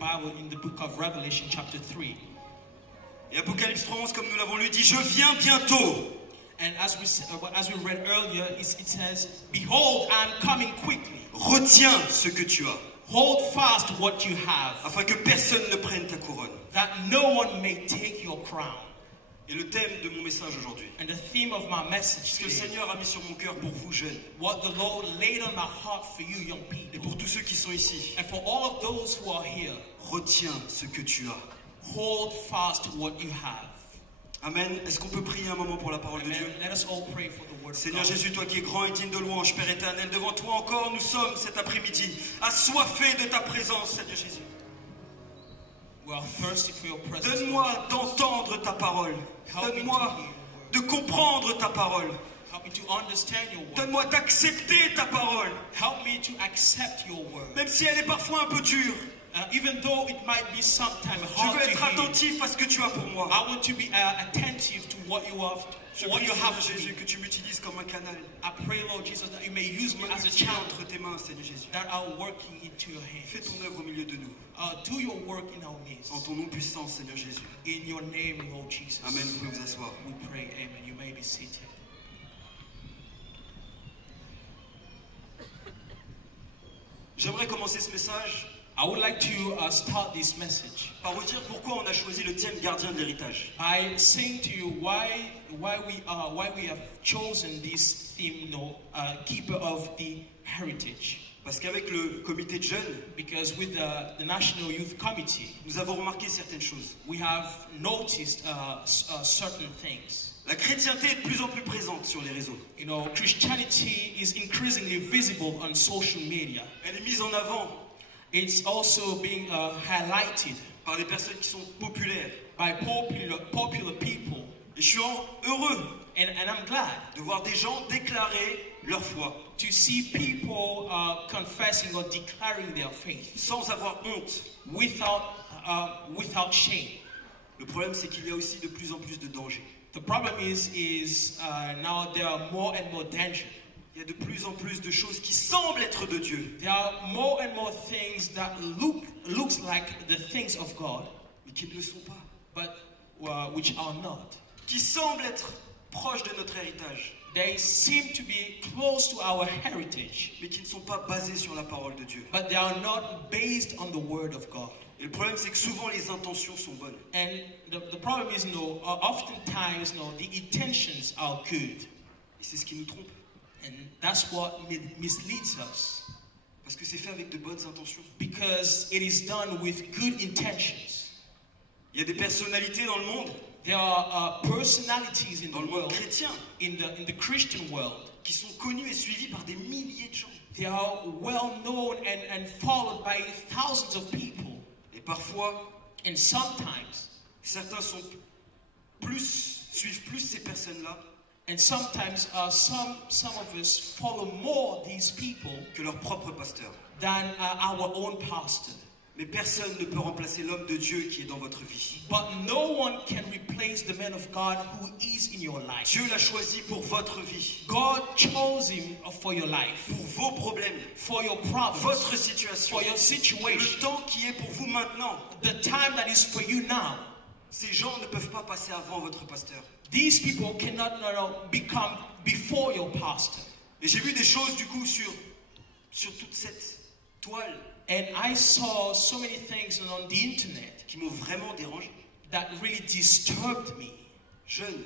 Bible in the book of Revelation chapter 3. Et Apocalypse 3:11, comme nous l'avons lu, dit « Je viens bientôt ». And as we read earlier, it says, "Behold, I am coming quickly. Retiens ce que tu as, Hold fast what you have, afin que personne ne prenne ta couronne. that no one may take your crown." Et le thème de mon message aujourd'hui, And the theme of my message ce que le today, Seigneur a mis sur mon cœur pour vous jeunes, what the Lord laid on my heart for you young et people, pour tous ceux qui sont ici, and for all of those who are here, retiens ce que tu as. hold fast what you have. Amen. Est-ce qu'on peut prier un moment pour la parole de Amen. Dieu? Let us all pray for the word of Seigneur God. Jésus, toi qui es grand et digne de louange, Père éternel, devant toi encore nous sommes cet après-midi, assoiffés de ta présence, Seigneur Jésus. We are thirsty for your presence. Donne-moi d'entendre ta parole. Donne-moi de comprendre ta parole. Help me to understand your word. Donne-moi d'accepter ta parole, Help me to accept your word. même si elle est parfois un peu dure. Even though it might be sometimes Je hard veux to être hear, attentif à ce que tu as pour moi. I want to be attentive to what you have, Je what prie, you Seigneur have to Jésus, me. que tu m'utilises comme un canal. I pray, Lord Jesus, that you may use me as a Tiens child entre tes mains, Seigneur Jésus. that are working into your Fais hands. ton œuvre au milieu de nous. Do your work in our midst. En ton nom puissant, Seigneur Jésus. In your name, Lord Jesus. Amen. Vous pouvez vous asseoir. We pray, amen. You may be seated. J'aimerais commencer ce message I would like to start this message par vous dire pourquoi on a choisi le thème gardien de l'héritage. by saying to you why we have chosen this theme, keeper of the heritage. Parce qu'avec le comité de jeunes, Because with the National Youth Committee, nous avons remarqué certaines choses. we have noticed certain things. La chrétienté est de plus en plus présente sur les réseaux. You know, Christianity is increasingly visible on social media. Elle est mise en avant It's also being highlighted par des personnes qui sont populaires. by popular people. Et je suis heureux And I'm glad de voir des gens déclarer leur foi to see people confessing or declaring their faith sans avoir honte. without shame. Le problème, c'est qu'il y a aussi de plus en plus de dangers. The problem is now there are more and more danger. Il y a de plus en plus de choses qui semblent être de Dieu, There are more and more things that looks like the things of God, mais qui ne le sont pas. but which are not. Qui semblent être proches de notre héritage, They seem to be close to our heritage, mais qui ne sont pas basés sur la parole de Dieu. but they are not based on the Word of God. Et le problème, c'est que souvent les intentions sont bonnes. And the problem is, oftentimes, the intentions are good, Et c'est ce qui nous trompe. and that's what misleads us, Parce que c'est fait avec de bonnes intentions. because it is done with good intentions. Il y a des personnalités dans le monde, There are personalities in dans the le monde world, chrétien, in the Christian world. qui sont connus et suivis par des milliers de gens. They are well known and followed by thousands of people. Et parfois, And sometimes, certains suivent plus ces personnes-là and sometimes, some of us follow more these people que leur propre pasteur. than our own pastor. Mais personne ne peut remplacer l'homme de Dieu qui est dans votre vie. But no one can replace the man of God who is in your life. Dieu l'a choisi pour votre vie, God chose him for your life, pour vos problèmes, for your problems, votre situation, for your le situation, temps qui est pour vous maintenant. the time that is for you now. Ces gens ne peuvent pas passer avant votre pasteur. These people cannot become before your pastor. Et j'ai vu des choses du coup sur toute cette toile And I saw so many things on the internet qui m'ont vraiment dérangé. that really disturbed me. Jeunes,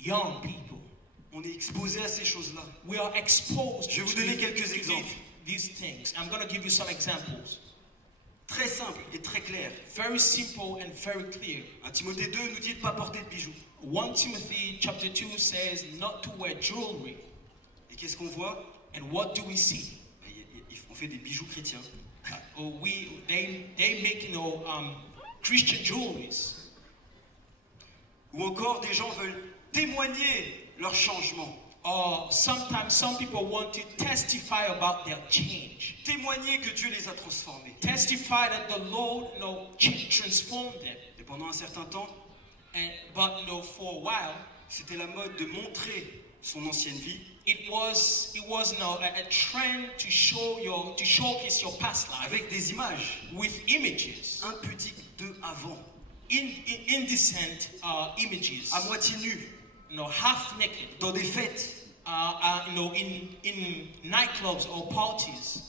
Young people, on est exposé à ces choses-là. we are exposed Je vais vous to donner quelques exemples. these things. I'm going to give you some examples. Très simple et très clair. Very simple and very clear. 1 Timothée 2 nous dit de ne pas porter de bijoux. 1 Timothy chapter 2 says not to wear jewelry. Et qu'est-ce qu'on voit? And what do we see? On fait des bijoux chrétiens. They make Christian jewelries. Ou encore des gens veulent témoigner leur changement. Or sometimes some people want to testify about their change. Témoigner que Dieu les a transformés. Testify that the Lord transformed them. Et pendant un certain temps, But for a while, c'était la mode de montrer son ancienne vie. It was no, a trend to showcase your past life Avec des images with images, impudiques de avant, indecent images, à moitié nus, half naked, dans des fêtes. In nightclubs or parties.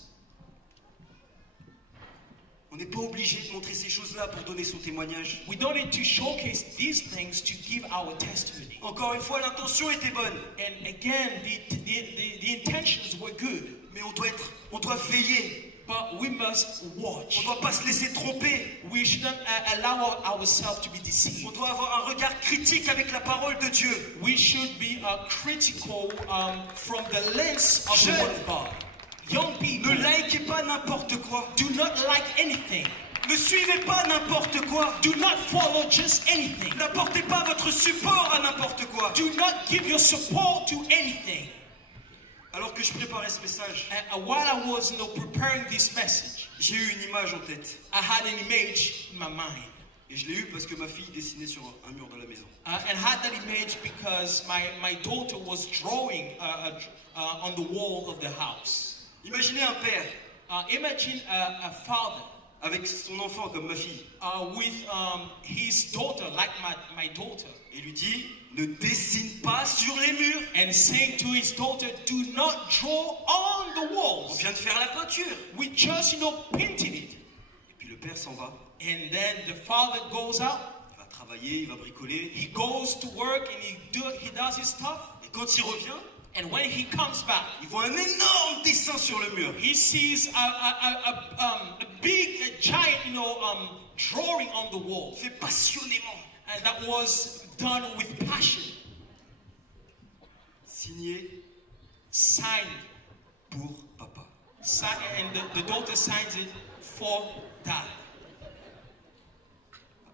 On n'est pas obligé de montrer ces choses-là pour donner son témoignage. We don't need to showcase these things to give our testimony. Encore une fois, l'intention était bonne. And again, the intentions were good. Mais on doit veiller. But we must watch. On ne doit pas se laisser tromper. We shouldn't allow ourselves to be deceived. On doit avoir un regard critique avec la parole de Dieu. We should be critical from the lens of the Word of God. Young people, ne likez pas n'importe quoi. Do not like anything. Ne suivez pas n'importe quoi. Do not follow just anything. N'apportez pas votre support à n'importe quoi. Do not give your support to anything. Alors que je préparais ce message, while I was preparing this message, j'ai eu une image en tête. I had an image in my mind. Et je l'ai eu parce que ma fille dessinait sur un mur de la maison. And had that image because my daughter was drawing on the wall of the house. Imaginez un père. Imagine a father. Avec son enfant comme ma fille. With his daughter, like my daughter. Et lui dit, ne dessine pas sur les murs. And saying to his daughter, do not draw on the walls. On vient de faire la peinture. We just, painted it. Et puis le père s'en va. And then the father goes out. Il va travailler, il va bricoler. He goes to work and he does his stuff. Et quand il revient, and when he comes back, il voit un énorme dessin sur le mur. He sees a big, giant, drawing on the wall. Fait passionnément. And that was done with passion. Signé. Signed. Pour papa. And the daughter signs it for dad.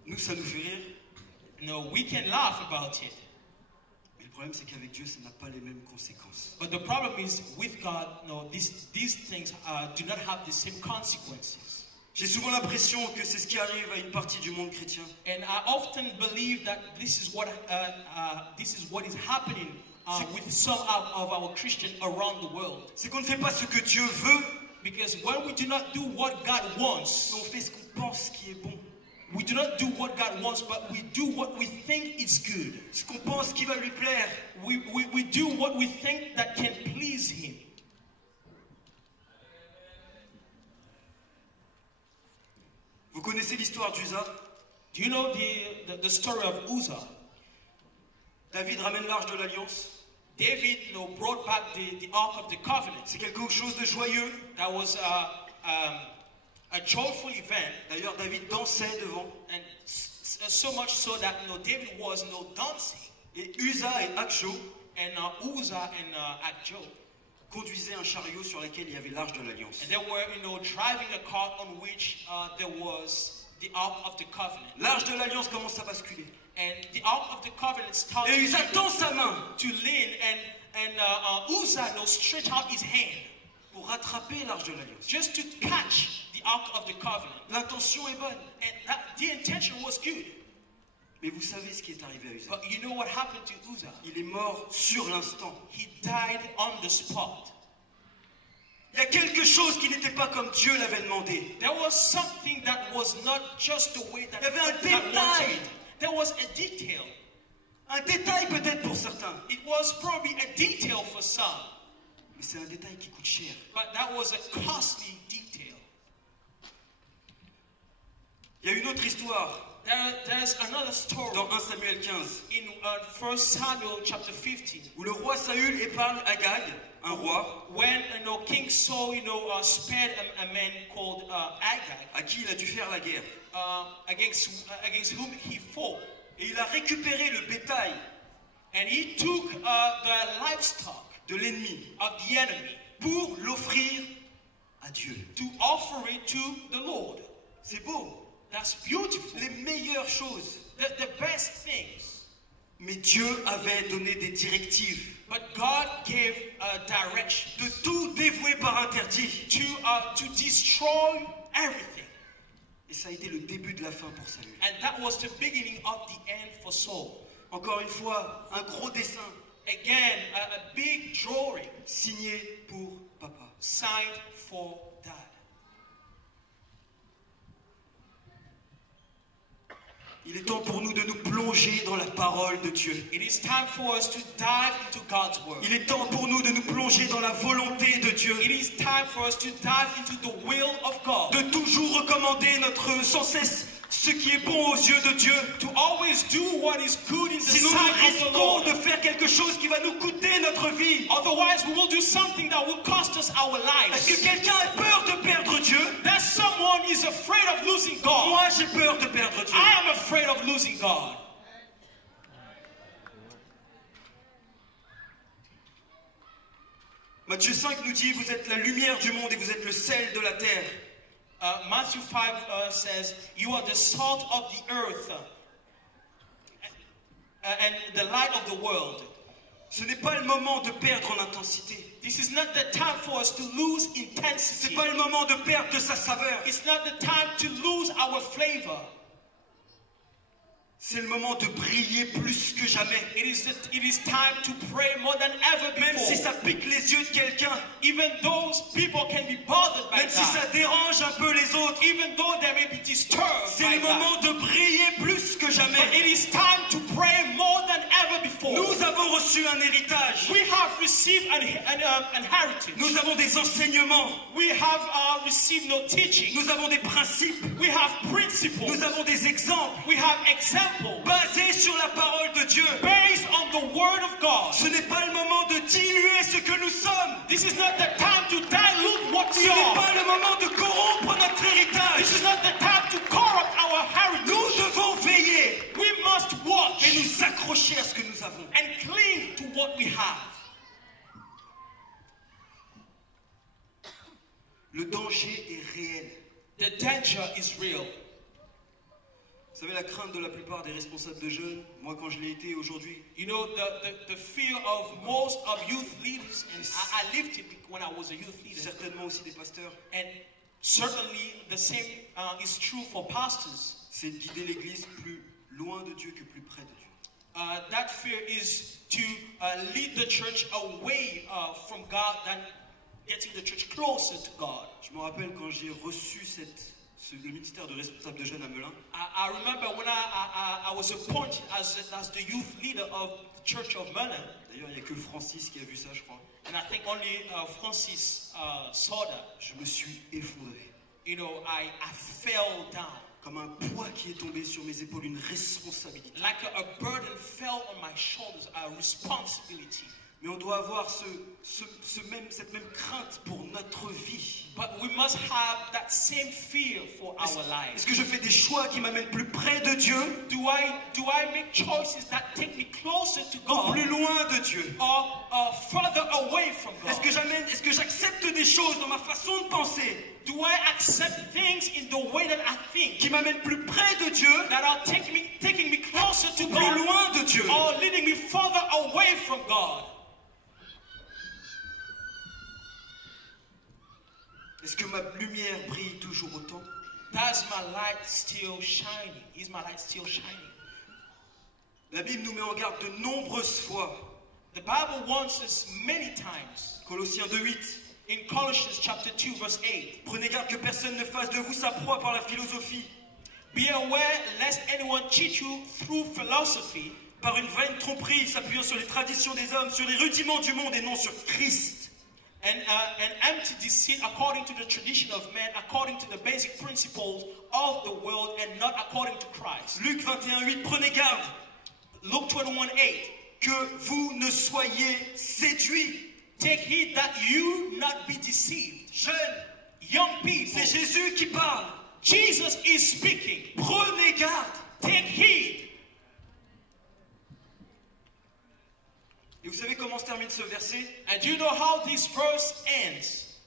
Nous, ça nous fait rire. No, we can laugh about it. Mais le problème, c'est qu'avec Dieu, ça n'a pas les mêmes conséquences. But the problem is, with God, these things do not have the same consequences. J'ai souvent l'impression que c'est ce qui arrive à une partie du monde chrétien. And I often believe that this is what is happening with some of our Christians around the world. C'est qu'on ne fait pas ce que Dieu veut. Because when we do not do what God wants, on fait ce qu'on pense qui est bon. We do not do what God wants, but we do what we think is good. Ce qu'on pense qui va lui plaire. We do what we think that can please Him. Vous connaissez l'histoire d'Uza? Do you know the story of Uzzah? David ramène l'arche de l'alliance. David, brought back the Ark of the Covenant. C'est quelque chose de joyeux. That was a joyful event. D'ailleurs, David dansait devant. And so much so that David was dancing. Et Uza et Achjo and Uzzah and Achjo conduisaient un chariot sur lequel il y avait l'arche de l'alliance. And they were driving a cart on which there was the Ark of the Covenant. L'arche de l'alliance commence à basculer. And the Ark of the Covenant started et Uza tend sa main to lean, and Uzzah stretched out his hand pour rattraper l'arche de l'alliance. Just to catch the Ark of the Covenant. L'intention est bonne. And the intention was good. Mais vous savez ce qui est arrivé à Uza. But you know what happened to Uzzah? Il est mort sur l'instant. He died on the spot. Il y a quelque chose qui n'était pas comme Dieu l'avait demandé. There was something that was not just the way that Il y avait un God détail. wanted. There was a detail. Un détail peut-être pour certains. It was probably a detail for some. Mais c'est un détail qui coûte cher. But that was a costly detail. Il y a une autre histoire. There's another story dans 1 Samuel 15 in 1 Samuel chapter 15 où le roi Saül épargne Agag, un roi, when King Saul spared a man called Agag, à qui il a dû faire la guerre, against whom he fought, et il a récupéré le bétail and he took the livestock de l'ennemi of the enemy pour l'offrir à Dieu. To offer it to the Lord. C'est beau. That's beautiful. Les meilleures choses. The best things. Mais Dieu avait donné des directives. But God gave directions. De tout dévouer par interdit. To destroy everything. Et ça a été le début de la fin pour Saül. And that was the beginning of the end for Saul. Encore une fois, un gros dessin. Again, a big drawing signé pour papa. signed for dad. Il est temps pour nous de nous plonger dans la parole de Dieu. It is time for us to dive into God's word. Il est temps pour nous de nous plonger dans la volonté de Dieu. It is time for us to dive into the will of God. De toujours recommander sans cesse ce qui est bon aux yeux de Dieu. To always do what is good in the Si nous sight of the risquons Lord. de faire quelque chose qui va nous coûter notre vie. Otherwise, we will do something that will cost us our lives. Est-ce que quelqu'un a peur de perdre Dieu? That someone is afraid of losing God. Moi, j'ai peur de perdre Dieu. I am afraid of losing God. Matthieu 5 nous dit, vous êtes la lumière du monde et vous êtes le sel de la terre. Matthew 5 says, you are the salt of the earth and the light of the world. Ce n'est pas le moment de perdre en intensité. This is not the time for us to lose Ce intensity. n'est pas le moment de perdre de sa saveur. It's not the time to lose our flavor. C'est le moment de briller plus que jamais. It is time to pray more than ever before. Même si ça pique les yeux de quelqu'un. Even those people can be bothered by Même si ça that. dérange un peu les autres. Even though they may be disturbed C'est by le that. moment de briller plus que But jamais. it is time to pray more than ever before. Nous avons reçu un héritage. We have received an heritage. Nous avons des enseignements. We have received no teaching. Nous avons des principes. We have principles. Nous avons des exemples We have examples basés sur la parole de Dieu. based on the word of God. Ce n'est pas le moment de diluer ce que nous sommes. This is not the time to dilute what Ce we n'est are. pas le moment de corrompre notre héritage. This is not the time to corrupt our heritage. Nous devons veiller We must watch et nous accrocher à ce que nous avons. and cling to what we have. Le danger est réel. The danger is real. Vous savez, la crainte de la plupart des responsables de jeunes, moi quand je l'ai été aujourd'hui, You know, the fear of most of youth leaders, and I lived it when I was a youth leader. certainement aussi des pasteurs, And certainly the same is true for pastors. c'est de guider l'Église plus loin de Dieu que plus près de Dieu. That fear is to lead the church away from God than getting the church closer to God. Je me rappelle quand j'ai reçu le ministère de responsable de jeunes à Melun, I remember when I was appointed as the youth leader of the Church of Melun, d'ailleurs il n'y a que Francis qui a vu ça je crois, and I think only Francis saw that. je me suis effondré. You know, I fell down. Comme un poids qui est tombé sur mes épaules, une responsabilité. Like a burden fell on my shoulders, a responsibility. Mais on doit avoir cette même crainte pour notre vie. But we must have that same fear for our lives. Est-ce que je fais des choix qui m'amènent plus près de Dieu Do I make choices that take me closer to ou God plus loin de Dieu? or further away from God? Est-ce que j'accepte des choses dans ma façon de penser Do I accept things in the way that I think qui m'amènent plus près de Dieu that are taking me closer to ou plus God loin de Dieu? or leading me further away from God? Est-ce que ma lumière brille toujours autant? Does my light still shining? Is my light still shining? La Bible nous met en garde de nombreuses fois. The Bible warns us many times. Colossiens 2:8. In Colossians chapter 2 verse 8. Prenez garde que personne ne fasse de vous sa proie par la philosophie, Be aware lest anyone cheat you through philosophy, par une vaine tromperie s'appuyant sur les traditions des hommes, sur les rudiments du monde et non sur Christ. and empty deceit according to the tradition of men, according to the basic principles of the world, and not according to Christ. Luc 21:8, prenez garde Luke 21:8. que vous ne soyez séduits. Take heed that you not be deceived. Jeunes, Young people, c'est Jésus qui parle. Jesus is speaking. Prenez garde. Take heed. Et vous savez comment se termine ce verset? And do you know how this verse ends?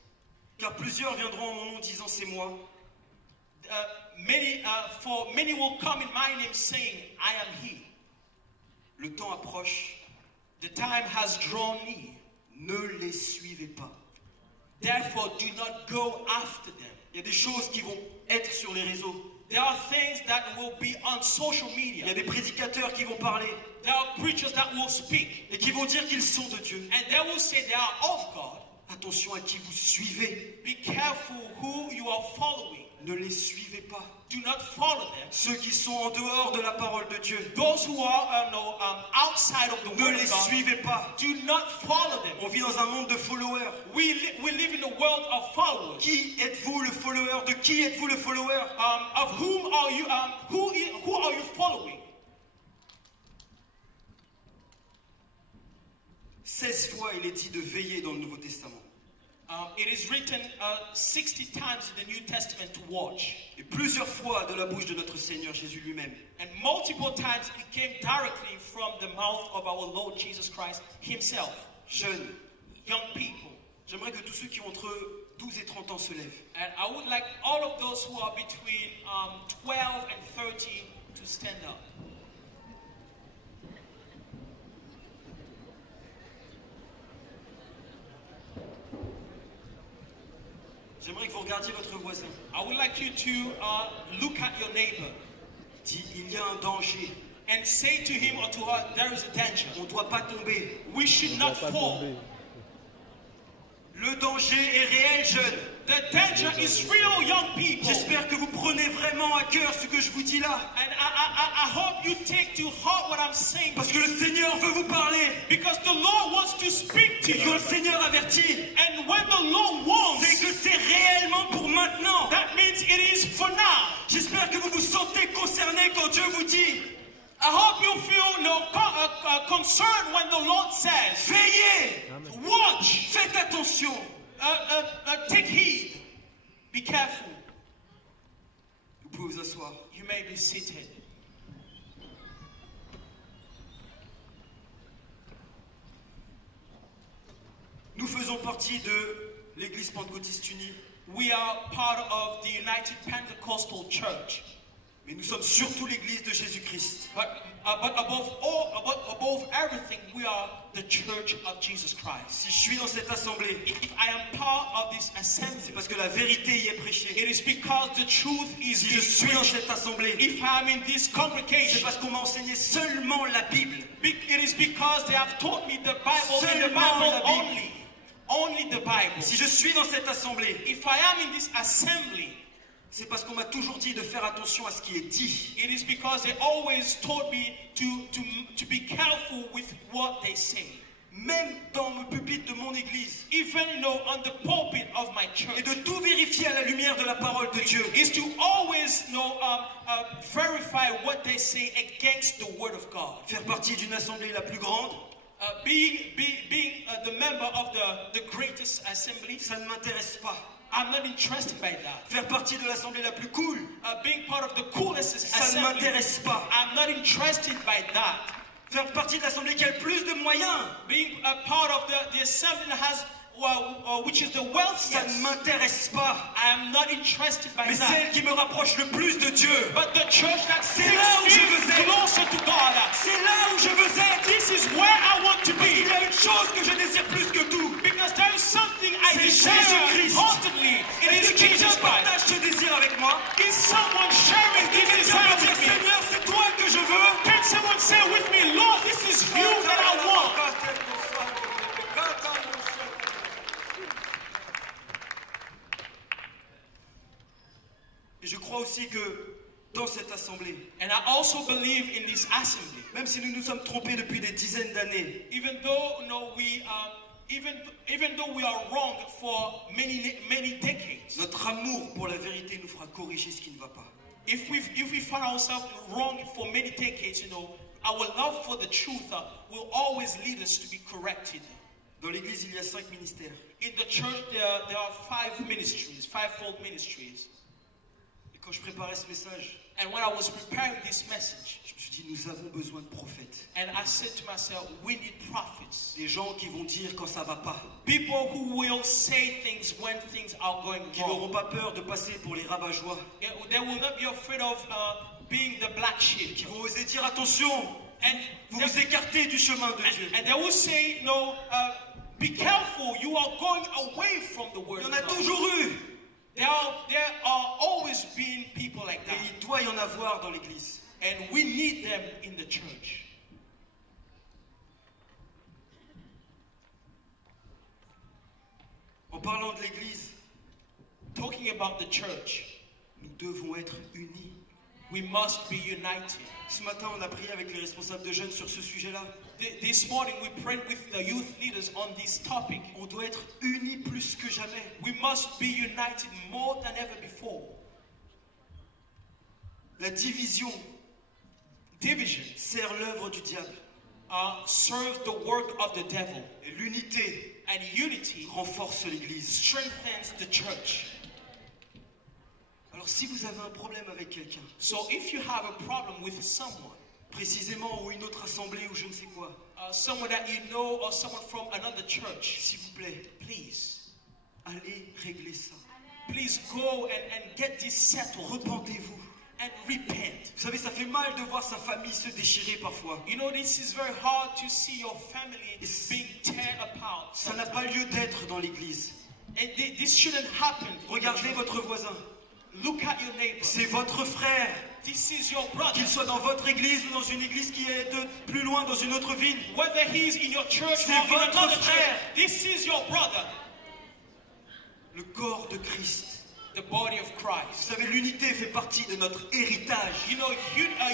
Car plusieurs viendront en mon nom disant c'est moi. For many will come in my name saying, I am he. Le temps approche. The time has drawn near. Ne les suivez pas. Therefore, do not go after them. Il y a des choses qui vont être sur les réseaux. There are things that will be on social Il y a media. des prédicateurs qui vont parler There are preachers that will speak. et qui vont dire qu'ils sont de Dieu. And they will say they are of God. Attention à qui vous suivez. Be careful who you are following. Ne les suivez pas. Do not follow them. Ceux qui sont en dehors de la parole de Dieu, Those who are outside of the ne word les of God, suivez pas. do not follow them. On vit dans un monde de followers. We live in a world of followers. Qui êtes-vous le follower? De qui êtes-vous le follower? Of whom are you? Who are you following? 16 fois il est dit de veiller dans le Nouveau Testament. It is written 60 times in the New Testament to watch. Et plusieurs fois de la bouche de notre Seigneur Jésus lui-même. And multiple times it came directly from the mouth of our Lord Jesus Christ himself. Jeunes, Young people. j'aimerais que tous ceux qui ont entre 12 et 30 ans se lèvent. And I would like all of those who are between 12 and 30 to stand up. J'aimerais que vous regardiez votre voisin. I would like you to look at your neighbor Dis, il y a un danger. and say to him or to her, there is a danger. On ne doit pas tomber. We should not fall. Le danger est réel, jeunes. The danger is real, young people. J'espère que vous prenez vraiment à cœur ce que je vous dis là. And I hope you take to heart what I'm saying. Parce que le Seigneur veut vous parler. Because the Lord wants to speak to Et quand you. le Seigneur avertit, And when the Lord warns, c'est que c'est réellement pour maintenant. that means it is for now. J'espère que vous vous sentez concerné quand Dieu vous dit I hope you feel concerned when the Lord says, veillez, watch, faites attention. take heed, be careful. Vous pouvez vous asseoir. You may be seated. Nous faisons partie de l'Église Pentecôtiste Unie, We are part of the United Pentecostal Church. mais nous sommes surtout l'Église de Jésus-Christ. But above everything, we are the Church of Jesus Christ. Si je suis dans cette assemblée, If I am part of this assembly, c'est parce que la vérité y est prêchée. it is because the truth is Si je being suis dans preached. cette assemblée, If I am in this c'est congregation, parce qu'on m'a enseigné seulement la Bible. it is because they have taught me the Bible and the Seulement Bible la Bible. only. Only the Bible. Si je suis dans cette assemblée, If I am in this assembly, c'est parce qu'on m'a toujours dit de faire attention à ce qui est dit. it is because they always told me to be careful with what they say. Même dans le pupitre de mon église. Even on the pulpit of my church. Et de tout vérifier à la lumière de la parole de Dieu. Is to always verify what they say against the word of God. Faire partie d'une assemblée la plus grande, Being the member of the greatest assembly, ça ne m'intéresse pas. I'm not interested by that. Faire partie de l'assemblée la plus cool, Being part of the coolest ça ne assembly, m'intéresse pas. I'm not interested by that. Faire partie de l'assemblée qui a le plus de moyens, Being a part of the assembly that has, which is the ça ne wealthiest, m'intéresse pas. I am not interested by Mais that. celle qui me rapproche le plus de Dieu, But the church that C'est takes là où je veux me être. closer to God, c'est là où je veux être. this is where I want to Parce qu'il be. y a une chose que je désire plus que tout. Because there is something I C'est desire Jésus-Christ. constantly. It Est-ce is que quelqu'un Jesus Christ. partage ce désir avec moi? Is someone sharing Est-ce que this quelqu'un desire peut dire, with me? Seigneur, c'est toi que je veux? Can someone say with me, Lord, this is you that I want? Et je crois aussi que dans cette assemblée, And I also believe in this assembly. même si nous nous sommes trompés depuis des dizaines d'années, Even though even though we are wrong for many decades, notre amour pour la vérité nous fera corriger ce qui ne va pas. if we find ourselves wrong for many decades, our love for the truth will always lead us to be corrected. Dans l'église, il y a 5 ministères. In the church, there are 5 ministries, 5-fold ministries. Et quand je préparais ce message, And when I was preparing this message, je me suis dit, nous avons besoin de prophètes. and I said to myself, we need prophets. Des gens qui vont dire quand ça va pas. People who will say things when things are going Qui n'auront wrong. pas peur de passer pour les rabat-joie. They will not be afraid of being the black sheep. Qui vont oser dire, attention, And vous vous écartez du chemin de Dieu. and they will say, no, be careful, you are going away from the word Il y of en a God. toujours eu. There are always been people like Et that. il doit y en avoir dans l'église. And we need them in the church. En parlant de l'église, Talking about the church, nous devons être unis. we must be united. Ce matin, on a prié avec les responsables de jeunes sur ce sujet-là. This morning we prayed with the youth leaders on this topic. On doit être unis plus que jamais. We must be united more than ever before. La division Division sert l'œuvre du diable. serves the work of the devil, Et l'unité and unity renforce l'église. strengthens the church. Alors si vous avez un problème avec quelqu'un, So if you have a problem with someone, précisément ou une autre assemblée ou je ne sais quoi, someone that you know or someone from another church, s'il vous plaît, please allez régler ça. go and get this settled Repentez-vous. and repent. Vous savez, ça fait mal de voir sa famille se déchirer parfois. You know, this is very hard to see your family being torn apart. Ça n'a pas lieu d'être dans l'église. And this shouldn't happen. Regardez votre voisin. Look at your neighbor. C'est votre frère. This is your brother. Qu'il soit dans votre église ou dans une église qui est de plus loin, dans une autre ville. Whether he is in your church C'est or in votre another frère. church, this is your brother. Le corps de Christ. The body of Vous Christ. savez, l'unité fait partie de notre héritage. You know,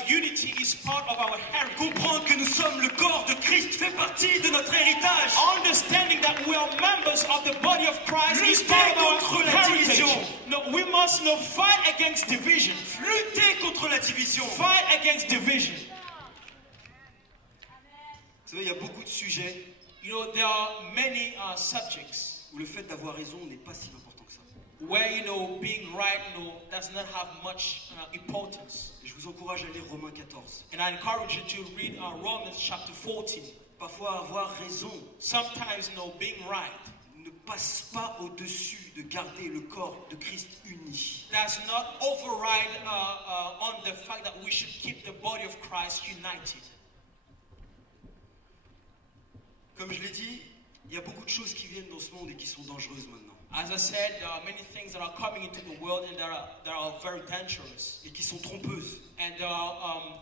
unity is part of our heritage. Comprendre que nous sommes le corps de Christ fait partie de notre héritage. Understanding that we are members of the body of Christ is Lutter part of our contre la heritage. division. No, we must fight against division. Lutter contre la division. Fight against division. Vous savez, il y a beaucoup de sujets You know, there are many subjects où le fait d'avoir raison n'est pas si important que ça. where, you know, being right, does not have much importance. Et je vous encourage à lire Romains 14. And I encourage you to read Romans chapter 14. Parfois, avoir raison Sometimes, being right ne passe pas au-dessus de garder le corps de Christ uni. does not override on the fact that we should keep the body of Christ united. Comme je l'ai dit, il y a beaucoup de choses qui viennent dans ce monde et qui sont dangereuses maintenant. As I said, there are many things that are coming into the world and that are very dangerous Et qui sont trompeuses. and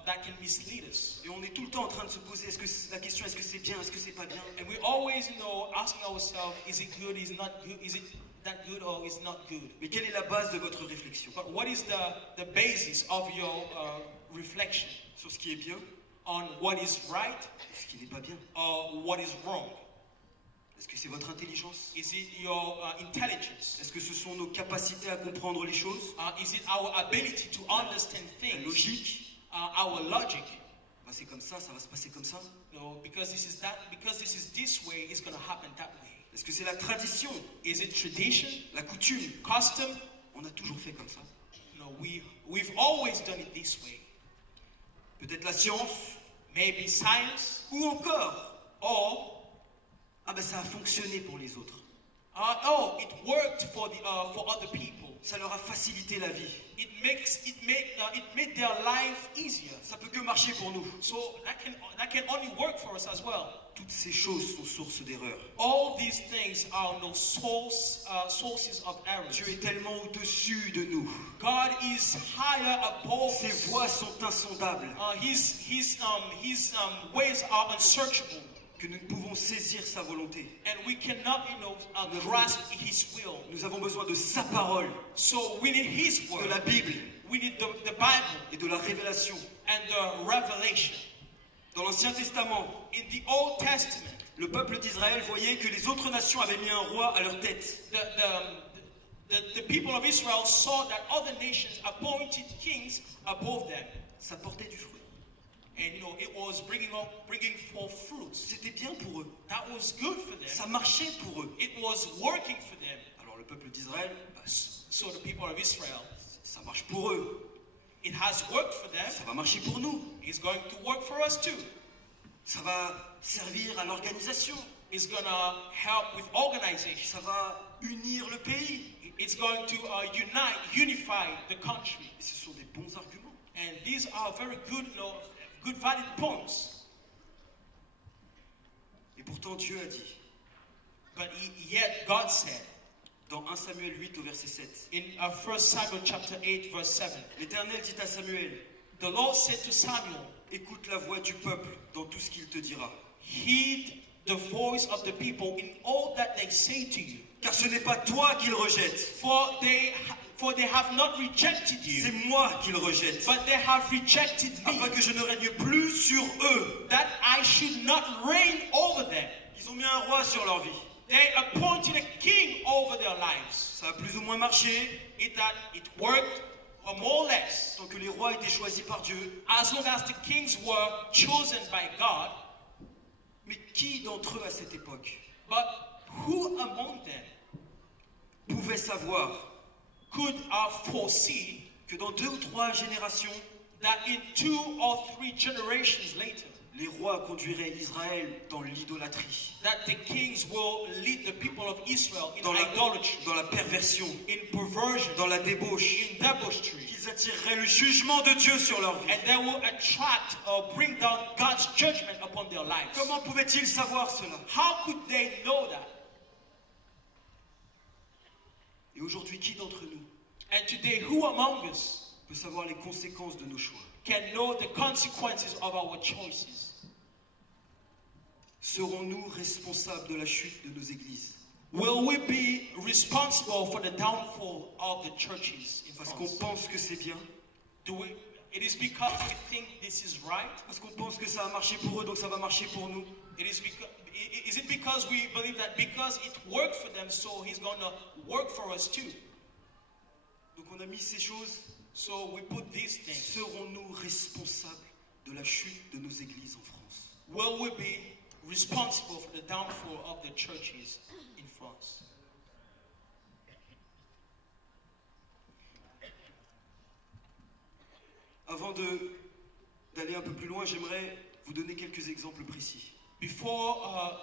that can mislead us. Et on est tout le temps en train de se poser la question, est-ce que c'est bien, est-ce que c'est pas bien? And we always, asking ourselves, is it good, is it not good, is it that good or is not good? Mais quelle est la base de votre réflexion? But what is the basis of your reflection Sur ce qui est bien on what is right et ce qui n'est pas bien? or what is wrong? Est-ce que c'est votre intelligence? Is it your intelligence? Est-ce que ce sont nos capacités à comprendre les choses? Is it our ability to understand La things? logique? Our logic? Bah, c'est comme ça va se passer comme ça. No, because this is this way, it's going to happen that way. Est-ce que c'est la tradition? Is it tradition, La coutume? custom? On a toujours fait comme ça. No, we've always done it this way. Peut-être la science? Maybe science, Ou encore, or ah ben ça a fonctionné pour les autres. it worked for other people. Ça leur a facilité la vie. It made their life easier. Ça peut que marcher pour nous. So that can only work for us as well. Toutes ces choses sont source d'erreurs. All these things are sources of error. Dieu est tellement au-dessus de nous. God is higher above Ses us. voies sont insondables. His ways are unsearchable, Que nous ne pouvons saisir sa volonté. and we cannot, grasp His will. Nous avons besoin de sa parole, So we need His de word. la Bible We need the Bible et de la révélation. and the revelation. Dans l'Ancien Testament, In the Old Testament, le peuple d'Israël voyait que les autres nations avaient mis un roi à leur tête. the people of Israel saw that other nations appointed kings above them, Ça portait du fruit. and it was bringing forth fruits. C'était bien pour eux. That was good for them. Ça marchait pour eux. It was working for them. Alors le peuple d'Israël, So the people of Israel, ça marche pour eux. it has worked for them. Ça va marcher pour nous. It's going to work for us too. Ça va servir à l'organisation. It's going to help with organization. Ça va unir le pays. It's going to unify the country. Et ce sont des bons arguments. And these are very good, good valid points. Et pourtant Dieu a dit, But yet God said, Dans 1 Samuel 8 au verset 7. In 1 Samuel chapter 8 verse 7. L'Éternel dit à Samuel, The Lord said to Samuel, écoute la voix du peuple dans tout ce qu'il te dira. heed the voice of the people in all that they say to you. Car ce n'est pas toi qu'ils rejettent, For they have not rejected c'est you, moi qu'ils rejettent, but they have rejected afin me, que je ne règne plus sur eux. that I should not reign over them. Ils ont mis un roi sur leur vie. They appointed a king over their lives. Ça a plus ou moins marché, It worked, or more or less, tant que les rois étaient choisis par Dieu. as long as the kings were chosen by God. Mais qui d'entre eux à cette époque But who among them pouvait savoir could foresee que dans 2 ou 3 générations, that in 2 or 3 generations later, les rois conduiraient Israël dans l'idolâtrie, that the kings will lead the people of Israel in dans idolatry, la perversion, in perversion, dans la débauche, in debauchery, qu'ils attireraient le jugement de Dieu sur leur vie. and they will attract or bring down God's judgment upon their lives. Comment pouvaient-ils savoir cela? How could they know that? Et aujourd'hui, qui d'entre nous And today, who among us peut savoir les conséquences de nos choix? can know the consequences of our choices? Serons-nous responsables de la chute de nos églises? Will we be responsible for the downfall of the churches in Parce qu'on France? pense que c'est bien? It is because we think this is right? Parce qu'on pense que ça a marché pour eux, donc ça va marcher pour nous? Is it because we believe that because it worked for them, so he's going to work for us too? Donc on a mis ces choses. So we put these things. Serons-nous responsables de la chute de nos églises en France? Will we be responsible for the downfall of the churches in France? Avant d'aller un peu plus loin, j'aimerais vous donner quelques exemples précis. Before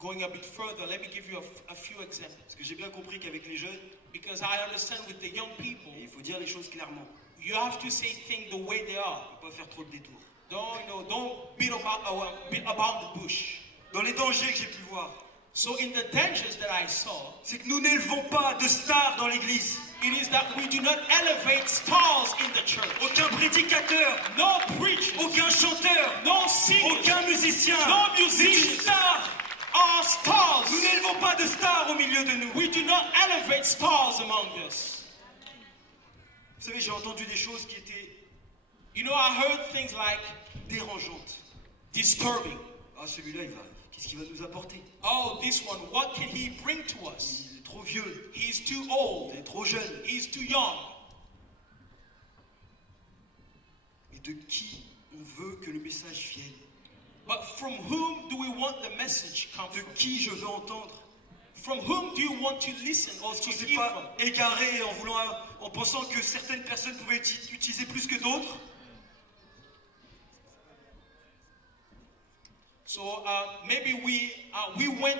going a bit further, let me give you a few examples. Parce que j'ai bien compris qu'avec les jeunes, Because I understand with the young people, il faut dire les choses clairement. you have to say things the way they are. Il ne faut pas faire trop de détours. Don't beat about the bush. Dans les dangers que j'ai pu voir, So in the dangers that I saw, c'est que nous n'élevons pas de stars dans l'église. it is that we do not elevate stars in the church. Aucun prédicateur, No preachers, aucun chanteur, no singers, aucun musicien, no c'est une musicians star. are stars. Nous n'élevons pas de stars au milieu de nous. We do not elevate stars among us. Vous savez, j'ai entendu des choses qui étaient You know, I heard things like dérangeantes. disturbing. Ah, celui-là, qu'est-ce qu'il va nous apporter? Oh, this one, what can he bring to us? Il est trop vieux, He's too old. il est trop jeune. He's too young. Et de qui on veut que le message vienne? But from whom do we want the message come De from? qui je veux entendre? From whom do you want to listen or Est-ce to qu'on s'est hear from? pas égaré en pensant que certaines personnes pouvaient être utilisées plus que d'autres? So maybe we went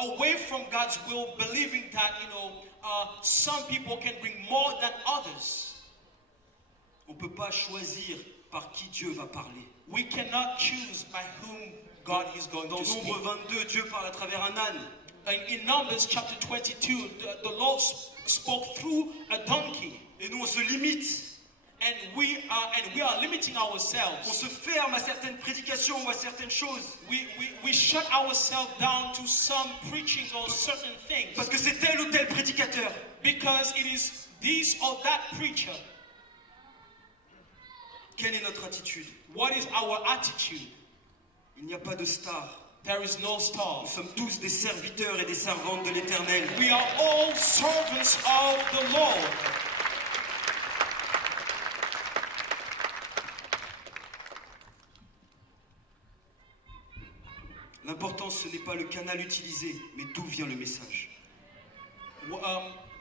away from God's will, believing that some people can bring more than others. On ne peut pas choisir par qui Dieu va parler. We cannot choose by whom God is going Dans to speak. Nombre 22, Dieu parle à travers un âne. In Numbers chapter 22, the Lord spoke through a donkey, Et nous, on se limite. and we are limiting On ourselves. se ferme à certaines prédications ou à certaines choses. We shut ourselves down to some preachings or certain things Parce que c'est tel ou tel prédicateur. because it is this or that preacher. Quelle est notre attitude? What is our attitude? Il n'y a pas de star. There is no Nous star. sommes tous des serviteurs et des servantes de l'Éternel. We are all servants of the Lord. L'important, ce n'est pas le canal utilisé, mais d'où vient le message.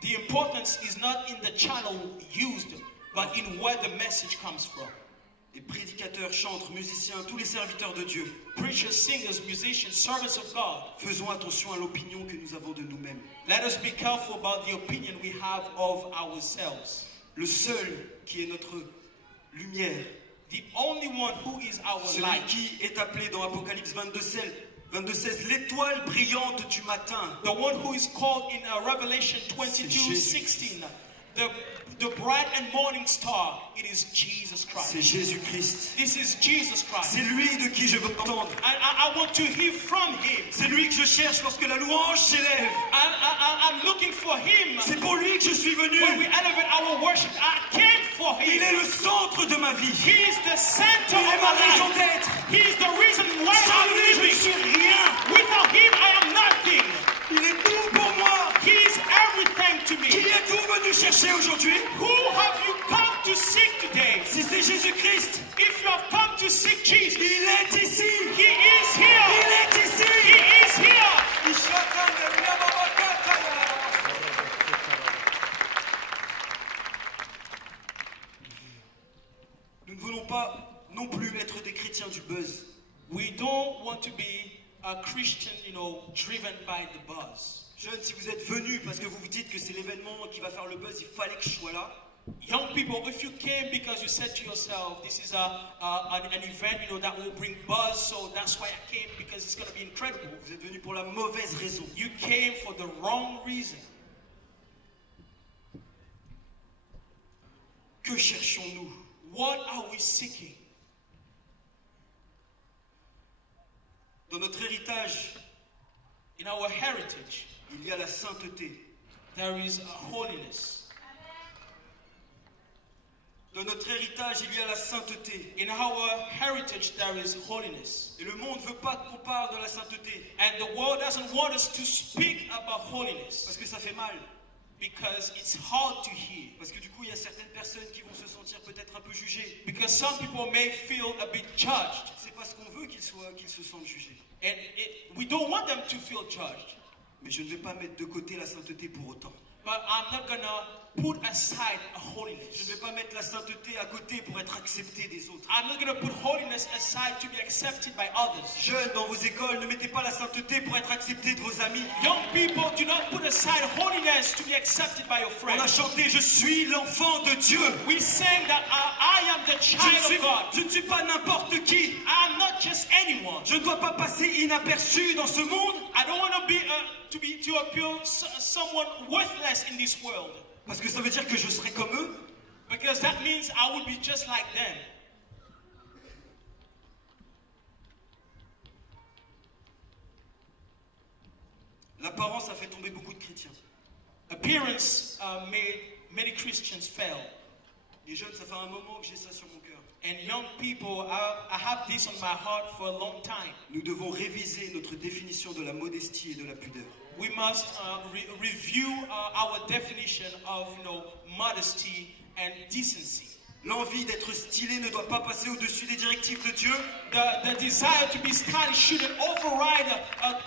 The importance is not in the channel used, but in where the message comes from. Les prédicateurs, chantres, musiciens, tous les serviteurs de Dieu, Preachers, singers, musicians, servants of God, faisons attention à l'opinion que nous avons de nous-mêmes. let us be careful about the opinion we have of ourselves. Le seul qui est notre lumière, The only one who is our celui light, qui est appelé dans Apocalypse 22, 22:16, l'étoile brillante du matin. The one who is called in Revelation 22:16, the bright and morning star, it is Jesus Christ. C'est Jésus-Christ. This is Jesus Christ. C'est lui de qui je veux entendre. I want to hear from him. C'est lui que je cherche lorsque la louange s'élève. I'm looking for him. C'est pour lui que je suis venu. When we elevate our worship, I came for him. Il est le centre de ma vie. He is the center Il est of ma my raison life. d'être. He is the reason why Sans I'm lui, je ne living. suis rien. Without him, I am nothing. Il est tout pour moi. He is everything to Qui me. es-tu venu chercher aujourd'hui? Who have you come to seek today? Si c'est Jésus-Christ, If you have come to seek Jesus, il est ici. he is here. Il est ici. He is here. Nous ne voulons pas non plus être des chrétiens du buzz. We don't want to be a Christian, driven by the buzz. Jeunes, si vous êtes venus parce que vous vous dites que c'est l'événement qui va faire le buzz, il fallait que je sois là. Young people, if you came because you said to yourself, this is an event, that will bring buzz, so that's why I came, because it's going to be incredible. Vous êtes venus pour la mauvaise raison. You came for the wrong reason. Que cherchons-nous? What are we seeking? Dans notre héritage, In our heritage, il y a la sainteté. there is a holiness. Dans notre héritage, il y a la sainteté. In our heritage, there is holiness. Et le monde ne veut pas qu'on parle de la sainteté. And the world doesn't want us to speak about holiness Parce que ça fait mal. because it's hard to hear. Parce que du coup, il y a certaines personnes qui vont se sentir peut-être un peu jugées. Because some people may feel a bit judged. C'est pas ce qu'on veut qu'ils se sentent jugés. And we don't want them to feel judged. Mais je ne vais pas mettre de côté la sainteté pour autant. But I'm not going to put aside a Je ne holiness. vais pas mettre la sainteté à côté pour être accepté des autres. I'm not going to put holiness aside to be accepted by others. Jeunes, dans vos écoles, ne mettez pas la sainteté pour être accepté de vos amis. Young people, do not put aside holiness to be accepted by your On a friends. chanté « Je suis l'enfant de Dieu ». We sang that I am the child of God. Je ne suis pas n'importe qui. I'm not just anyone. Je ne dois pas passer inaperçu dans ce monde. I don't want to appear someone worthless in this world. Parce que ça veut dire que je serai comme eux. Because that means I will be just like them. L'apparence a fait tomber beaucoup de chrétiens. Appearance made many Christians fail. Les jeunes, ça fait un moment que j'ai ça sur mon cœur. And young people, I have this on my heart for a long time. Nous devons réviser notre définition de la modestie et de la pudeur. We must review our definition of modesty and decency. L'envie d'être stylé ne doit pas passer au-dessus des directives de Dieu. The desire to be stylish shouldn't override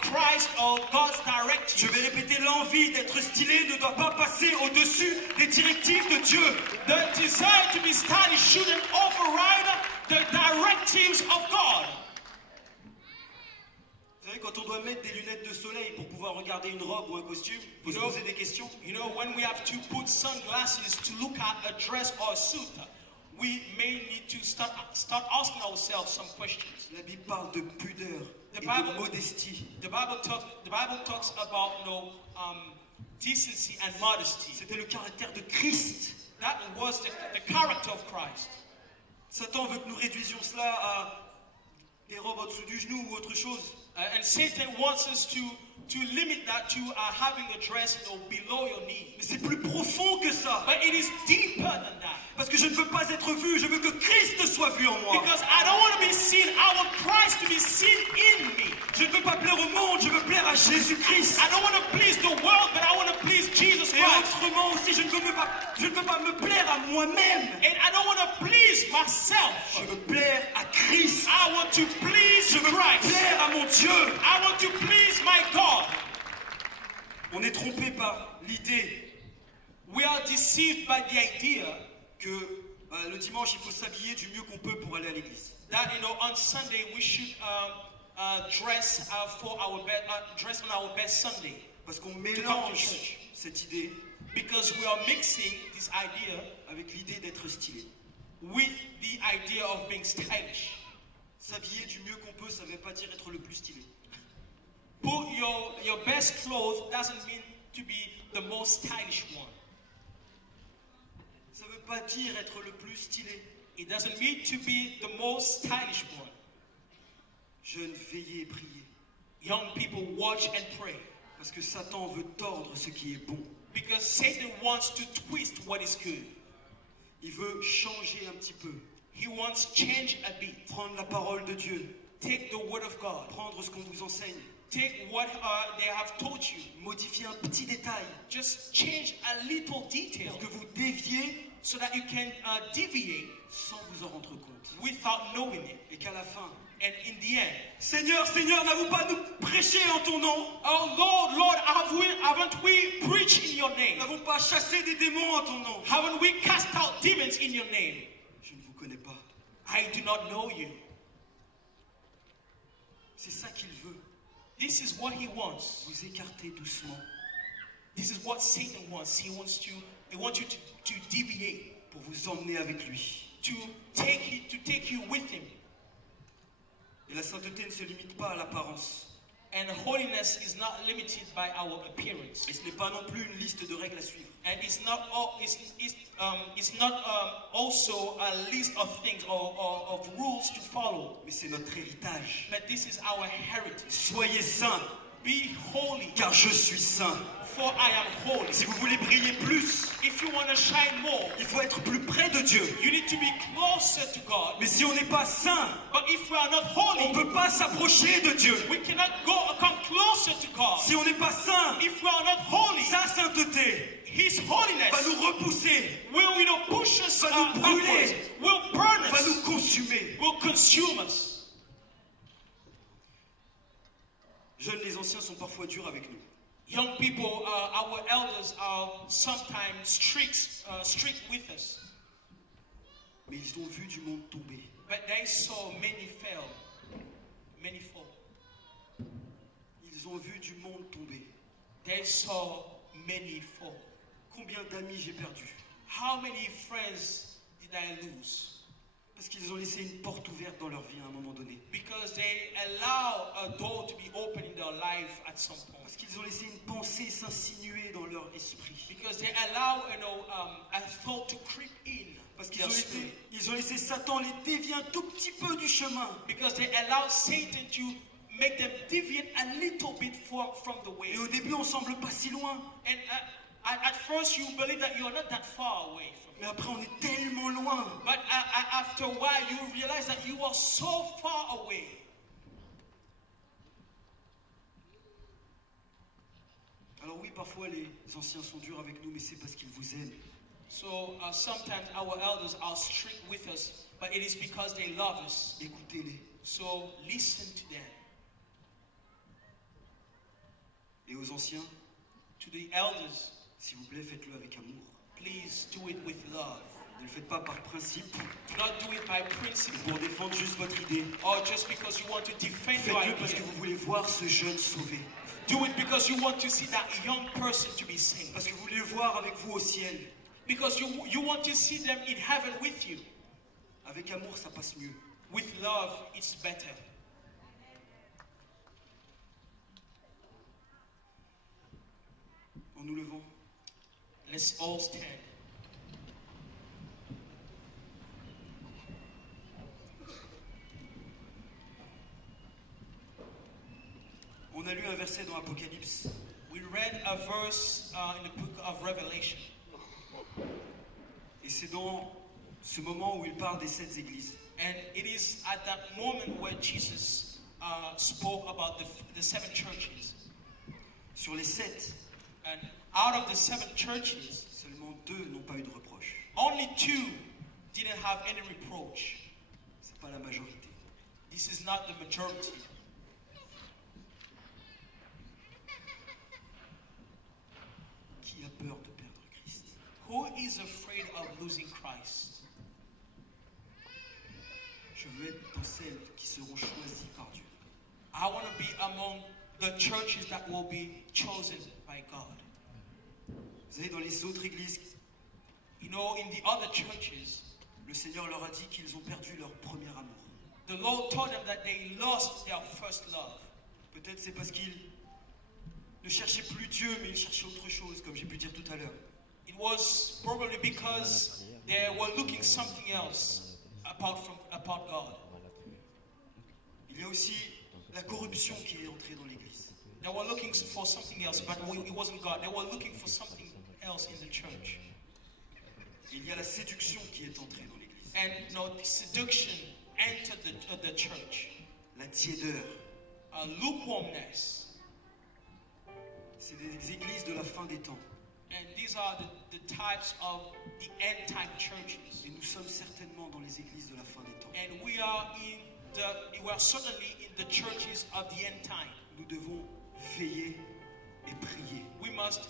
Christ or God's Je directives. vais répéter, l'envie d'être stylé ne doit pas passer au-dessus des directives de Dieu. The desire to be stylish shouldn't override the directives of God. Vous savez, quand on doit mettre des lunettes de soleil pour pouvoir regarder une robe ou un costume, il faut se poser des questions. When we have to put sunglasses to look at a dress or a suit, we may need to start asking ourselves some questions. La Bible parle de pudeur The et Bible- de modestie. The Bible talks about decency and modesty. C'était le caractère de Christ. That was the character of Christ. Satan veut que nous réduisions cela à des robes au-dessous du genou ou autre chose. And Satan wants us to limit that to having a dress below your knee. Mais c'est plus profond que ça. But it is deeper than that. Parce que je ne veux pas être vu, je veux que Christ soit vu en moi. Because I don't want to be seen, I want Christ to be seen in me. Je ne veux pas plaire au monde, je veux plaire à Jésus-Christ. I don't want to please the world, but I want to please Jesus Et Christ. autrement aussi, je ne veux pas me plaire à moi-même. And I don't want to please myself. Je veux plaire à Christ. I want to please Je veux Christ. plaire à mon Dieu. I want to please my God. On est trompé par l'idée We are deceived by the idea que le dimanche, il faut s'habiller du mieux qu'on peut pour aller à l'église. that on Sunday we should dress dress on our best Sunday, Parce qu'on come to mélange church. cette idée because we are mixing this idea avec l'idée d'être stylé. with the idea of being stylish. S'habiller du mieux qu'on peut, ça ne veut pas dire être le plus stylé. put your best clothes doesn't mean to be the most stylish one. Ça ne veut pas dire être le plus stylé. It doesn't mean to be the most stylish one. Jeunes, veillez et priez. Young people, watch and pray. Parce que Satan veut tordre ce qui est bon. Because Satan wants to twist what is good. Il veut changer un petit peu. He wants change a bit. Prendre la parole de Dieu. Take the word of God. Prendre ce qu'on vous enseigne. Take what they have taught you. Modifier un petit détail. Just change a little detail. Pour que vous déviez so that you can deviate sans vous en rendre compte. Without knowing it. Et qu'à la fin, and in the end, Seigneur, Seigneur, n'avons pas nous prêché en ton nom? Oh Lord, Lord, haven't we preached in your name? N'avons pas chassé des démons en ton nom? Haven't we cast out demons in your name? Je ne vous connais pas. I do not know you. C'est ça qu'il veut. This is what he wants. Vous écartez doucement. This is what Satan wants. He wants you to deviate. Pour vous emmener avec lui. To take you with him. Et la sainteté ne se limite pas à l'apparence. And holiness is not limited by our appearance. Et ce n'est pas non plus une liste de règles à suivre. And it's not also a list of things or of rules to follow. Mais c'est notre héritage. But this is our heritage. Soyez saints. Be holy. Car je suis saint. For I am holy. Si vous voulez briller plus, if you want to shine more, il faut être plus près de Dieu. You need to be closer to God. Mais si on n'est pas saint, but if we are not holy, on ne peut pas s'approcher de Dieu. We cannot come closer to God. Si on n'est pas saint, if we are not holy, sa sainteté His holiness va nous repousser, will push us, va nous brûler, will burn us, va nous consumer, will consume us. Jeunes, les anciens sont parfois durs avec nous. Young people, our elders are sometimes strict with us. Mais ils ont vu du monde tomber. But they saw many fail, many fall. Ils ont vu du monde tomber. They saw many fall. Combien d'amis j'ai perdu? How many friends did I lose? Parce qu'ils ont laissé une porte ouverte dans leur vie à un moment donné. Because they allow a door to be open in their life at some point. Parce qu'ils ont laissé une pensée s'insinuer dans leur esprit. Because they allow, a thought to creep in. Parce qu'ils ont laissé Satan les dévier un tout petit peu du chemin. Because they allow Satan to make them deviate a little bit from the way. Et au début, on semble pas si loin. And at first, you believe that you're not that far away from. Mais après, on est tellement loin. But after a while, you realize that you are so far away. Alors oui, parfois les anciens sont durs avec nous, mais c'est parce qu'ils vous aiment. So sometimes our elders are strict with us, but it is because they love us. Écoutez-les. So listen to them. Et aux anciens, to the elders, s'il vous plaît, faites-le avec amour. Please do it with love. Ne le faites pas par principe. Do not do it by principle. Pour défendre juste votre idée. Or just because you want to defend your idea. Faites-le parce que vous voulez voir ce jeune sauvé. Do it because you want to see that young person to be saved. Parce que vous voulez le voir avec vous au ciel. Because you want to see them in heaven with you. Avec amour, ça passe mieux. With love, it's better. En nous levant. Let's all stand. On a lu un verset dans Apocalypse. We read a verse in the book of Revelation. Et c'est dans ce moment où il parle des 7 églises. And it is at that moment where Jesus spoke about the 7 churches. Sur les 7, and out of the 7 churches, seulement 2 n'ont pas eu de reproche. Only 2 didn't have any reproach. C'est pas la majorité. This is not the majority. Qui a peur de perdre Christ? Who is afraid of losing Christ? Je veux être dans celles qui seront choisies par Dieu. I want to be among the churches that will be chosen by God. Vous savez, dans les autres églises, you know, in the other churches, le Seigneur leur a dit qu'ils ont perdu leur premier amour. The Lord told them that they lost their first love. Peut-être c'est parce qu'ils ne cherchaient plus Dieu, mais ils cherchaient autre chose, comme j'ai pu dire tout à l'heure. It was probably because they were looking something else apart God. Il y a aussi la corruption qui est entrée dans l'Église. They were looking for something else, but it wasn't God. They were looking for something else in the church. Et il y a la séduction qui est entrée dans l'Église. And seduction entered the church. La tiédeur. Lukewarmness. C'est des églises de la fin des temps. And these are the types of the end-time churches. Et nous sommes certainement dans les églises de la fin des temps. And we are certainly in the churches of the end time. Nous devons veiller et prier. We must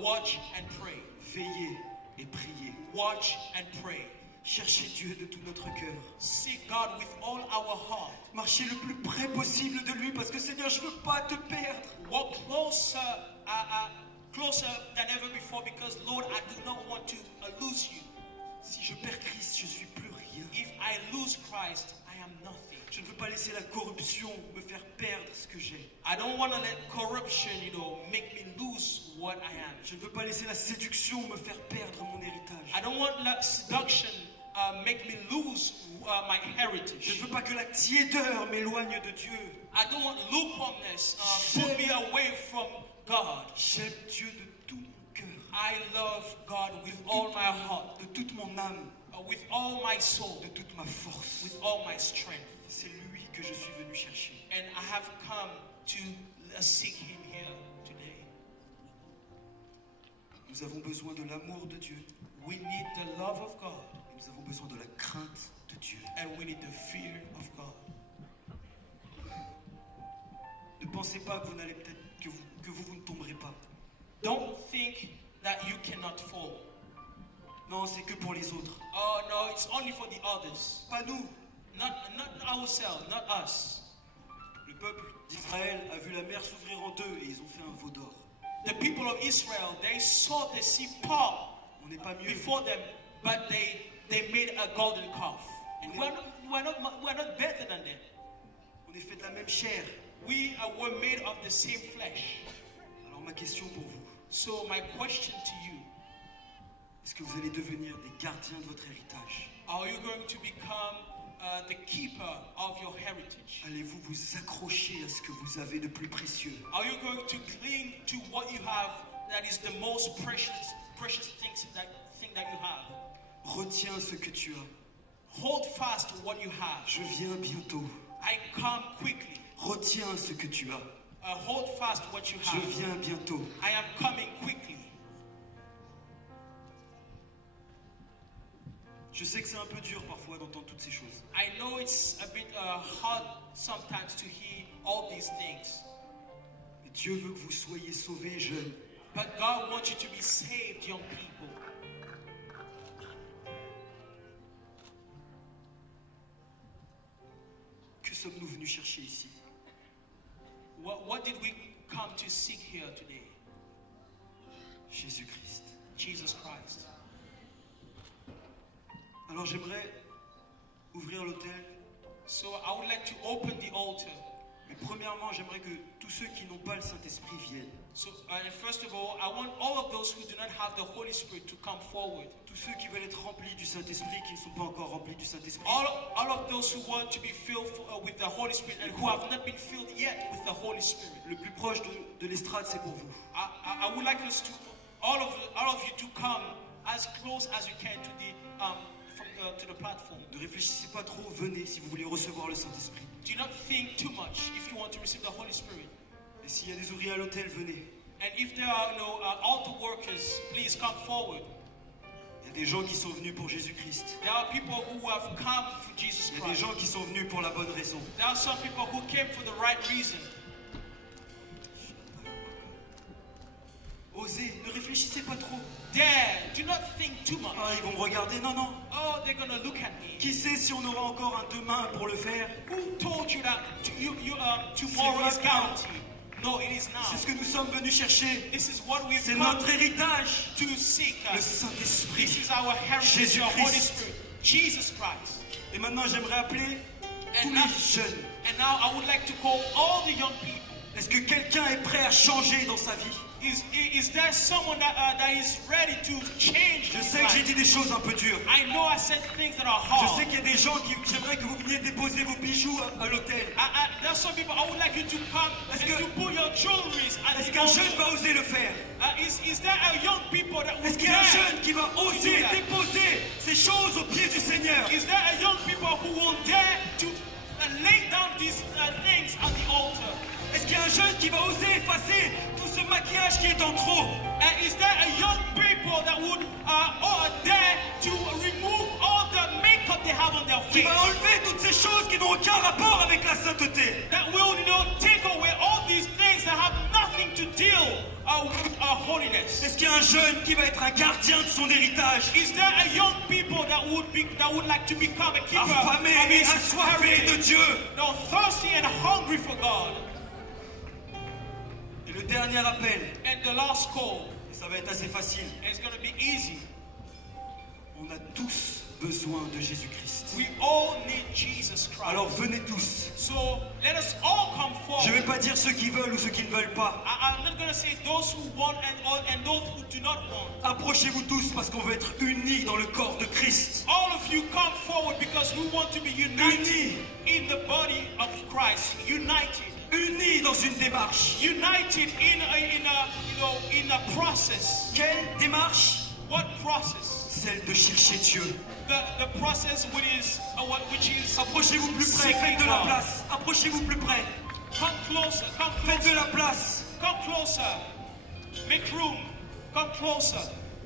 watch and pray. Veiller et prier. Watch and pray. Chercher Dieu de tout notre cœur. Seek God with all our heart. Marcher le plus près possible de lui, parce que Seigneur, je ne veux pas te perdre. Walk closer than ever before, because Lord, I do not want to lose you. Si je perds Christ, je suis plus rien. If I lose Christ, I am nothing. Je ne veux pas laisser la corruption me faire perdre ce que j'ai. I don't want to let corruption, make me lose what I am. Je ne veux pas laisser la séduction me faire perdre mon héritage. I don't want seduction make me lose my heritage. Je ne veux pas que la tiédeur m'éloigne de Dieu. I don't want lukewarmness pull me away from God. J'aime Dieu de tout mon cœur. I love God with all my heart, de toute mon âme, with all my soul, de toute ma force, with all my strength. C'est lui que je suis venu chercher. And I have come to seek Him here today. Nous avons besoin de l'amour de Dieu. We need the love of God. Et nous avons besoin de la crainte de Dieu. And we need the fear of God. Ne pensez pas que vous n'allez peut-être que vous ne tomberez pas. Don't think that you cannot fall. Non, c'est que pour les autres. Oh no, it's only for the others. Pas nous. Not ourselves, not us. Le peuple d'Israël a vu la mer s'ouvrir en deux et ils ont fait un veau d'or. The people of Israel, they saw the sea part before them, but they made a golden calf. And we're not better than them. On est fait de la même chair. We were made of the same flesh. Alors ma question pour vous. So my question to you. Est-ce que vous allez devenir des gardiens de votre héritage? Are you going to become the keeper of your heritage? Allez-vous vous accrocher à ce que vous avez de plus précieux? Are you going to cling to what you have that is the most precious thing that you have? Retiens ce que tu as. Hold fast to what you have. Je viens bientôt. I come quickly. Retiens ce que tu as. Hold fast to what you have. Je viens bientôt. I am coming quickly. Je sais que c'est un peu dur parfois d'entendre toutes ces choses. I know it's a bit hard sometimes to hear all these things. Mais Dieu veut que vous soyez sauvés jeunes. But God wants you to be saved, young people. Que sommes-nous venus chercher ici? What did we come to seek here today? Jésus-Christ. Jesus Christ. Alors j'aimerais ouvrir l'autel. So I would like to open the altar. Mais premièrement, j'aimerais que tous ceux qui n'ont pas le Saint-Esprit viennent. So first of all, I want all of those who do not have the Holy Spirit to come forward. Tous ceux qui veulent être remplis du Saint-Esprit, qui ne sont pas encore remplis du Saint-Esprit. All of those who want to be filled with the Holy Spirit and who have not been filled yet with the Holy Spirit. Le plus proche de l'estrade, c'est pour vous. I would like us to all of you to come as close as you can to the platform. Ne réfléchissez pas trop, venez si vous voulez recevoir le Saint-Esprit. Do not think too much if you want to receive the Holy Spirit. Et s'il y a des ouvriers à l'autel, venez. And if there are altar workers, please come forward. Il y a des gens qui sont venus pour Jésus-Christ. There are people who have come for Jesus Christ. Il y a des gens qui sont venus pour la bonne raison. There are some people who came for the right reason. Osez, ne réfléchissez pas trop. Dare, do not think too much. Ah, ils vont me regarder, non, non. Oh, they're gonna look at me. Qui sait si on aura encore un demain pour le faire? Who told you that tomorrow is guaranteed? No, it is now. C'est ce que nous sommes venus chercher. This is what we've C'est come notre héritage. to seek. Le Saint-Esprit. This is our heritage, the Holy Jésus-Christ. Spirit, Jesus Christ. Et maintenant, j'aimerais appeler tous les jeunes. And now I would like to call all the young people. Est-ce que quelqu'un est prêt à changer dans sa vie? Is there someone that is ready to change? Je sais que j'ai dit des choses un peu dures. I know I said things that are Je hard. sais qu'il y a des gens qui j'aimerais que vous veniez déposer vos bijoux à l'hôtel. There are some people I would like you to come and to put your jewelries at Est-ce the qu'un altar. jeune va oser le faire? Is there a young people that Est-ce would qu'il y a un dare? jeune qui va oser déposer ces choses aux pieds du Seigneur? Is there a young people who will dare to lay down these things on the altar? Est-ce qu'il y a un jeune qui va oser effacer tout ce maquillage qui est en trop? Is there a young people that would dare to remove all the makeup they have on their Qui face? va enlever toutes ces choses qui n'ont aucun rapport avec la sainteté? That will, take away all these things that have nothing to deal with holiness. Est-ce qu'il y a un jeune qui va être un gardien de son héritage? Is there a young people that would like to become a keeper Affamé of et his assoiffé de heritage? Dieu. No, thirsty and hungry for God. Et le dernier appel, And the last call, et ça va être assez facile. and it's going to be easy. On a tous besoin de Jésus-Christ. We all need Jesus Christ. Alors venez tous. So let us all come forward. Je ne vais pas dire ceux qui veulent ou ceux qui ne veulent pas. I'm not going to say those who want and those who do not want. Approchez-vous tous parce qu'on veut être unis dans le corps de Christ. All of you come forward because we want to be united Unis. in the body of Christ. United. Unis dans une démarche. United in a process. Quelle démarche? What process? Celle de chercher Dieu. The process which is Approchez-vous plus près, seeking faites de la God. place. Approchez-vous plus près, Come closer. Come faites de closer. la place. Come closer. Make room. Come closer.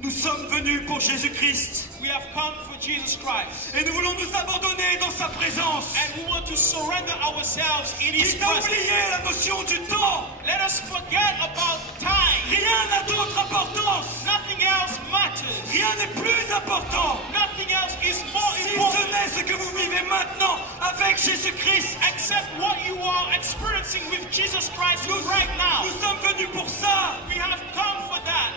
Nous sommes venus pour Jésus-Christ We have come for Jesus Christ. et nous voulons nous abandonner dans sa présence. And we want to surrender ourselves in His Quitte à presence. oublier la notion du temps, Let us forget about time. rien n'a d'autre importance. Nothing else matters. Rien n'est plus important. Nothing else is more Si important ce n'est ce que vous vivez maintenant avec Jésus-Christ. except what you are experiencing with Jesus Christ right now. Nous sommes venus pour ça. We have come for that.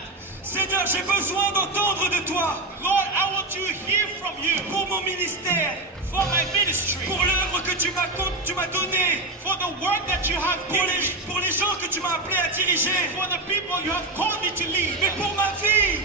Seigneur, j'ai besoin d'entendre de toi Lord, I want to hear from you pour mon ministère, for my ministry, pour l'œuvre que tu m'as donnée, for the work that you have given me, pour les gens que tu m'as appelé à diriger, for the people you have called me to lead, mais pour ma vie.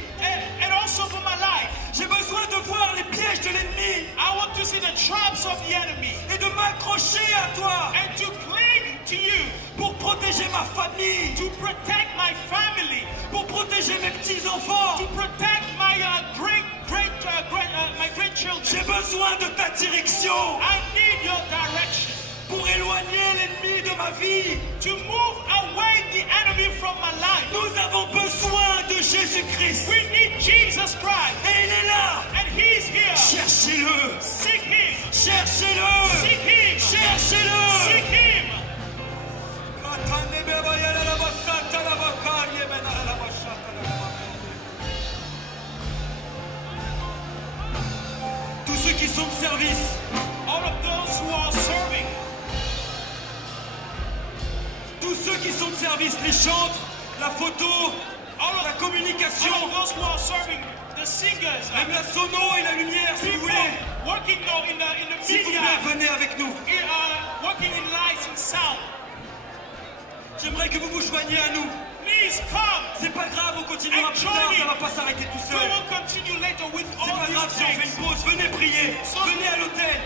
and also for my life. J'ai besoin de voir les pièges de l'ennemi I want to see the traps of the enemy et de m'accrocher à toi and to cling to you, pour protéger ma famille, to protect my family, pour protéger mes petits-enfants. to protect my great children. J'ai besoin de ta direction I need your direction pour éloigner l'ennemi de ma vie. to move away the enemy from my life. Nous avons besoin de Jésus-Christ We need Jesus Christ, et il est là. and He's here. Cherchez-le, Seek Him. cherchez-le, Seek Him. cherchez-le. Seek Him. Tous ceux qui sont de service, All of those who are serving, tous ceux qui sont de service, les chantres, la photo, la communication, all of those who are serving, the singers, même la sono et la lumière, si vous people voulez. working in the S'il vous media, plaît, venez avec nous. working in lights and sound. J'aimerais que vous vous joigniez à nous. Please come. C'est pas grave, on continuera plus tard, ça va pas s'arrêter tout We seul. will continue later with C'est all pas grave these si on fait things. une pause, venez prier, venez à l'hôtel.